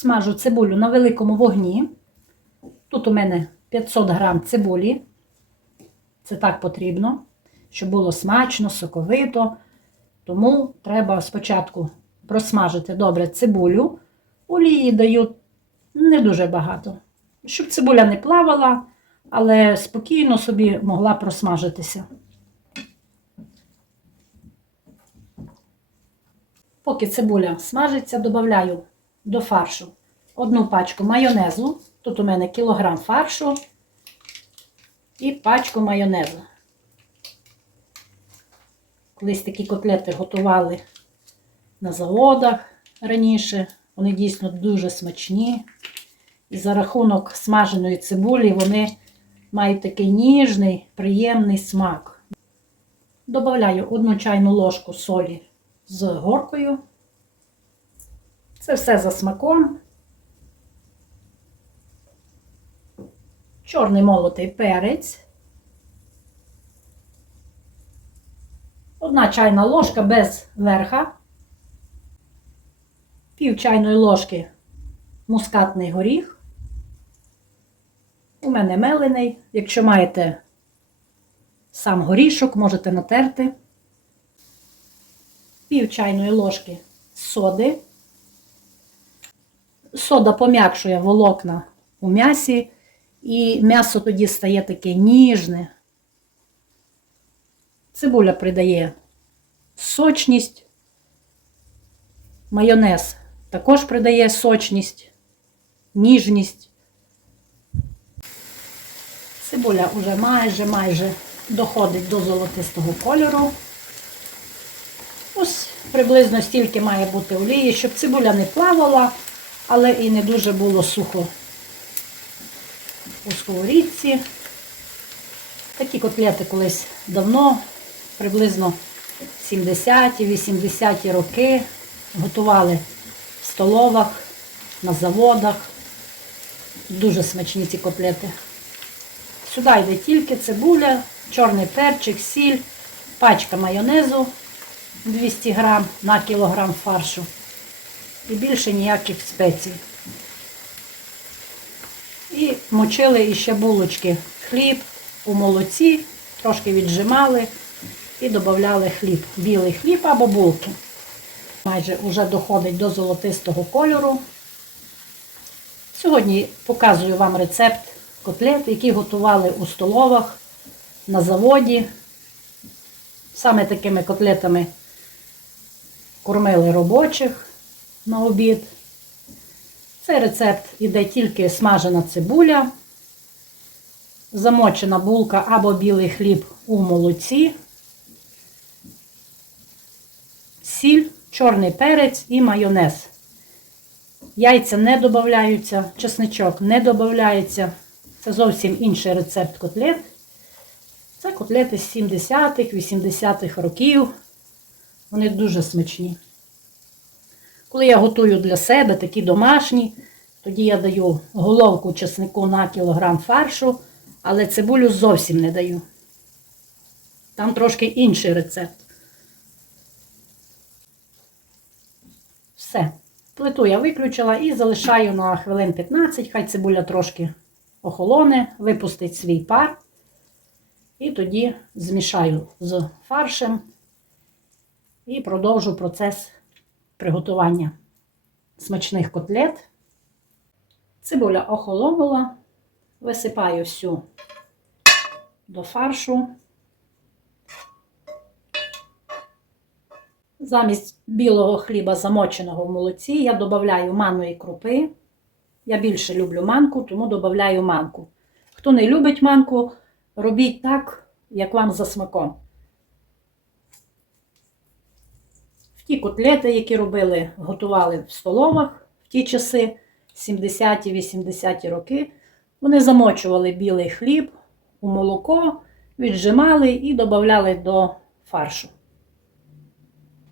Смажу цибулю на великому вогні. Тут у мене 500 грам цибулі. Це так потрібно, щоб було смачно, соковито. Тому треба спочатку просмажити добре цибулю. Олії даю не дуже багато. Щоб цибуля не плавала, але спокійно собі могла просмажитися. Поки цибуля смажиться, додаю до фаршу одну пачку майонезу. Тут у мене кілограм фаршу і пачку майонезу. Колись такі котлети готували на заводах раніше. Вони дійсно дуже смачні. І за рахунок смаженої цибулі вони мають такий ніжний, приємний смак. Добавляю одну чайну ложку солі з горкою. Це все за смаком. Чорний молотий перець. Одна чайна ложка без верха. Пів чайної ложки мускатний горіх. У мене мелений. Якщо маєте сам горішок, можете натерти. Пів чайної ложки соди. Сода пом'якшує волокна у м'ясі, і м'ясо тоді стає таке ніжне. Цибуля придає сочність. Майонез також придає сочність, ніжність. Цибуля вже майже майже доходить до золотистого кольору. Ось приблизно стільки має бути олії, щоб цибуля не плавала, але і не дуже було сухо у сковорідці. Такі котлети колись давно, приблизно 70-80-ті роки, готували в столовах, на заводах. Дуже смачні ці котлети. Сюди йде тільки цибуля, чорний перчик, сіль, пачка майонезу 200 грам на кілограм фаршу. І більше ніяких спецій. І мочили іще булочки. Хліб у молоці, трошки віджимали і додавали хліб. Білий хліб або булки. Майже вже доходить до золотистого кольору. Сьогодні показую вам рецепт котлет, які готували у столовах, на заводі. Саме такими котлетами кормили робочих на обід. Цей рецепт іде тільки смажена цибуля, замочена булка або білий хліб у молоці, сіль, чорний перець і майонез. Яйця не додаються, чесничок не додається. Це зовсім інший рецепт котлет. Це котлети з 70-х, 80-х років. Вони дуже смачні. Коли я готую для себе такі домашні, тоді я даю головку чеснику на кілограм фаршу, але цибулю зовсім не даю. Там трошки інший рецепт. Все. Плиту я виключила і залишаю на хвилин 15, хай цибуля трошки охолоне, випустить свій пар. І тоді змішаю з фаршем і продовжу процес приготування смачних котлет. Цибуля охолонула, висипаю всю до фаршу. Замість білого хліба, замоченого в молоці, я додаю манної крупи. Я більше люблю манку, тому додаю манку. Хто не любить манку, робіть так, як вам за смаком. В ті котлети, які робили, готували в столовах в ті часи, 70-80-ті роки, вони замочували білий хліб у молоко, віджимали і додавали до фаршу.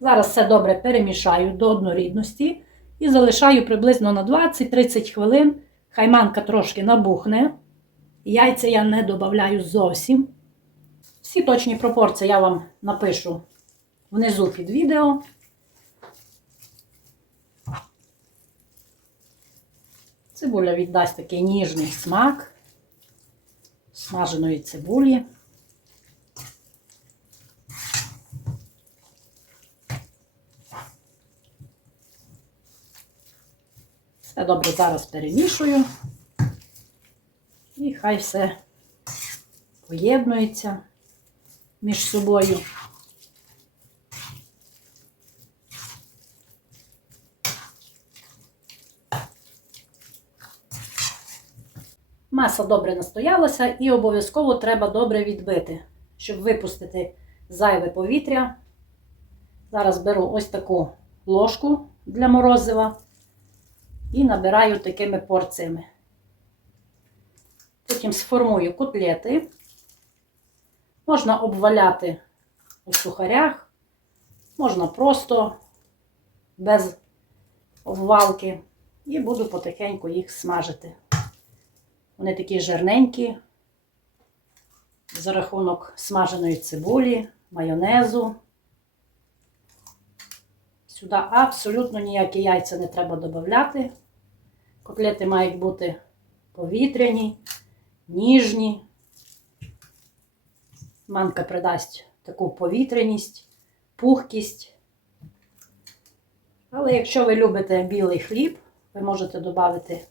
Зараз все добре перемішаю до однорідності і залишаю приблизно на 20-30 хвилин. Хай манка трошки набухне. Яйця я не додаю зовсім. Всі точні пропорції я вам напишу внизу під відео. Цибуля віддасть такий ніжний смак смаженої цибулі. Все добре зараз перемішую. І хай все поєднується між собою. Маса добре настоялася і обов'язково треба добре відбити, щоб випустити зайве повітря. Зараз беру ось таку ложку для морозива і набираю такими порціями. Потім сформую котлети. Можна обваляти у сухарях, можна просто без обвалки. І буду потихеньку їх смажити. Вони такі жирненькі, за рахунок смаженої цибулі, майонезу. Сюди абсолютно ніякі яйця не треба додати. Котлети мають бути повітряні, ніжні. Манка придасть таку повітряність, пухкість. Але якщо ви любите білий хліб, ви можете додати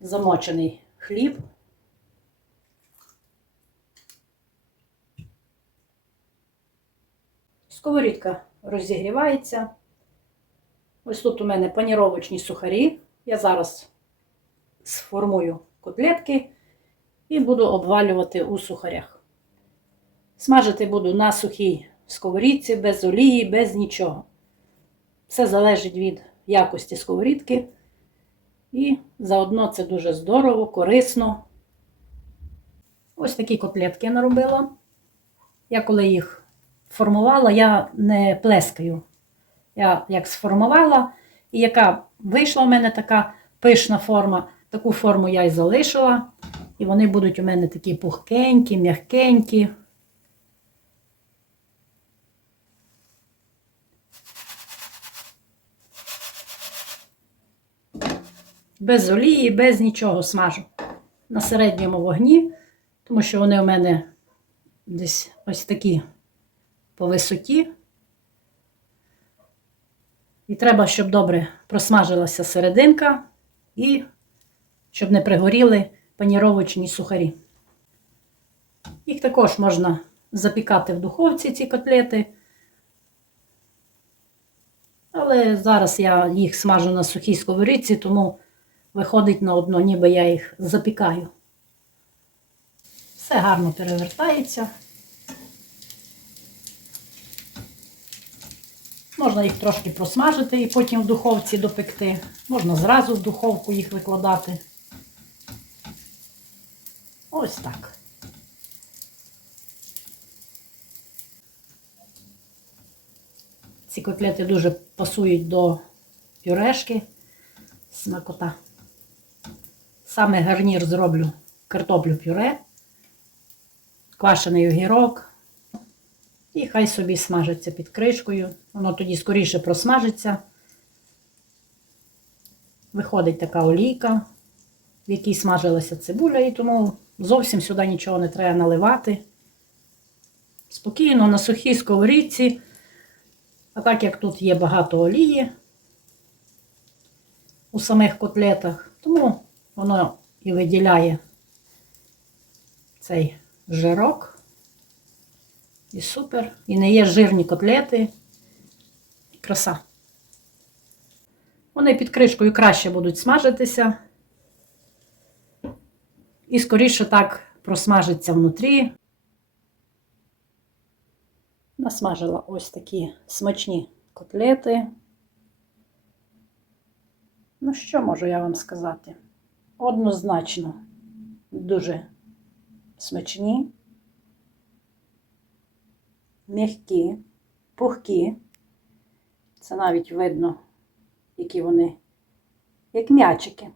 замочений хліб. Сковорідка розігрівається. Ось тут у мене паніровочні сухарі. Я зараз сформую котлетки і буду обвалювати у сухарях. Смажити буду на сухій сковорідці, без олії, без нічого. Все залежить від якості сковорідки. І заодно це дуже здорово, корисно. Ось такі котлетки я наробила. Я коли їх формувала, я не плескаю. Я як сформувала, і яка вийшла в мене така пишна форма, таку форму я і залишила. І вони будуть у мене такі пухкенькі, м'якенькі. Без олії, без нічого смажу. На середньому вогні, тому що вони у мене десь ось такі по висоті. І треба, щоб добре просмажилася серединка і щоб не пригоріли паніровочні сухарі. Їх також можна запікати в духовці, ці котлети. Але зараз я їх смажу на сухій сковорідці, тому виходить на одно, ніби я їх запікаю. Все гарно перевертається. Можна їх трошки просмажити і потім в духовці допекти. Можна зразу в духовку їх викладати. Ось так. Ці котлети дуже пасують до пюрешки. Смакота. Саме гарнір зроблю картоплю пюре, квашений огірок. І хай собі смажиться під кришкою. Воно тоді скоріше просмажиться. Виходить така олійка, в якій смажилася цибуля, і тому зовсім сюди нічого не треба наливати. Спокійно на сухій сковорідці. А так як тут є багато олії у самих котлетах, тому воно і виділяє цей жирок. І супер. І не є жирні котлети. Краса. Вони під кришкою краще будуть смажитися. І скоріше так просмажиться внутрі. Насмажила ось такі смачні котлети. Ну, що можу я вам сказати? Однозначно, дуже смачні м'які, пухкі. Це навіть видно, які вони, як м'ячики.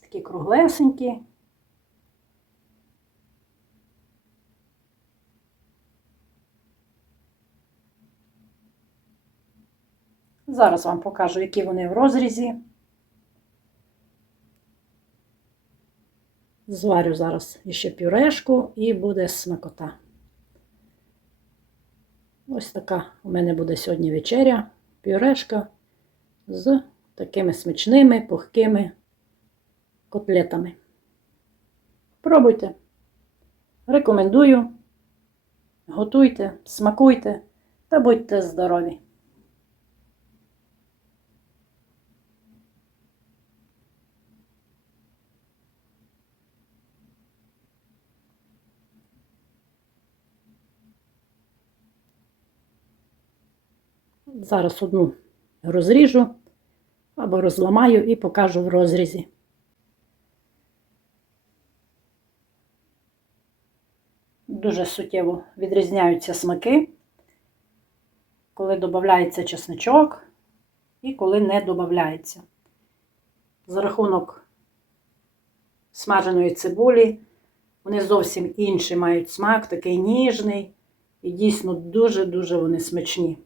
Такі круглесенькі. Зараз вам покажу, які вони в розрізі. Зварю зараз ще пюрешку і буде смакота. Ось така у мене буде сьогодні вечеря, пюрешка з такими смачними, пухкими котлетами. Пробуйте. Рекомендую. Готуйте, смакуйте та будьте здорові! Зараз одну розріжу або розламаю і покажу в розрізі. Дуже суттєво відрізняються смаки, коли додається чесничок і коли не додається. За рахунок смаженої цибулі, вони зовсім інший мають смак, такий ніжний і дійсно дуже-дуже вони смачні.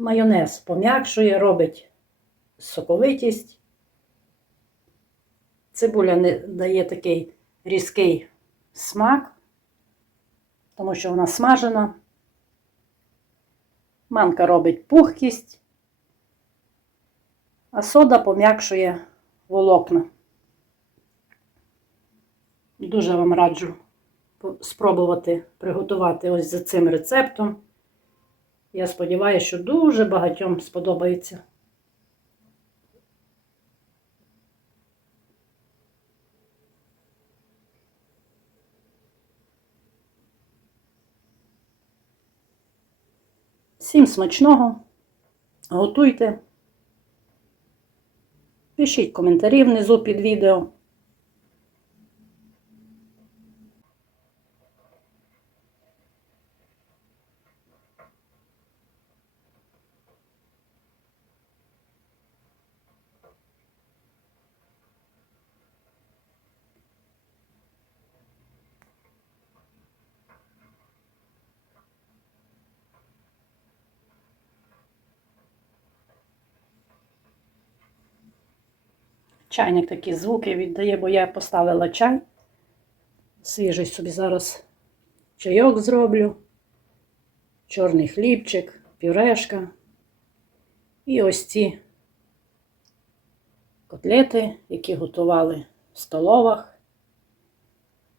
Майонез пом'якшує, робить соковитість. Цибуля не дає такий різкий смак, тому що вона смажена. Манка робить пухкість, а сода пом'якшує волокна. Дуже вам раджу спробувати приготувати ось за цим рецептом. Я сподіваюся, що дуже багатьом сподобається. Всім смачного, готуйте, пишіть коментарі внизу під відео. Чайник такі звуки віддає, бо я поставила чай. Свіжий собі зараз чайок зроблю, чорний хлібчик, пюрешка. І ось ці котлети, які готували в столовах.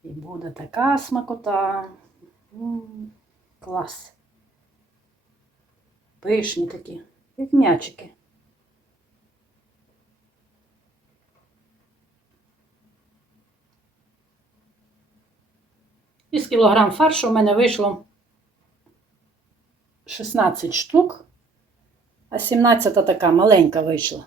І буде така смакота. Клас. Пишні такі, як м'ячики. Із кілограм фаршу у мене вийшло 16 штук, а 17 така маленька вийшла.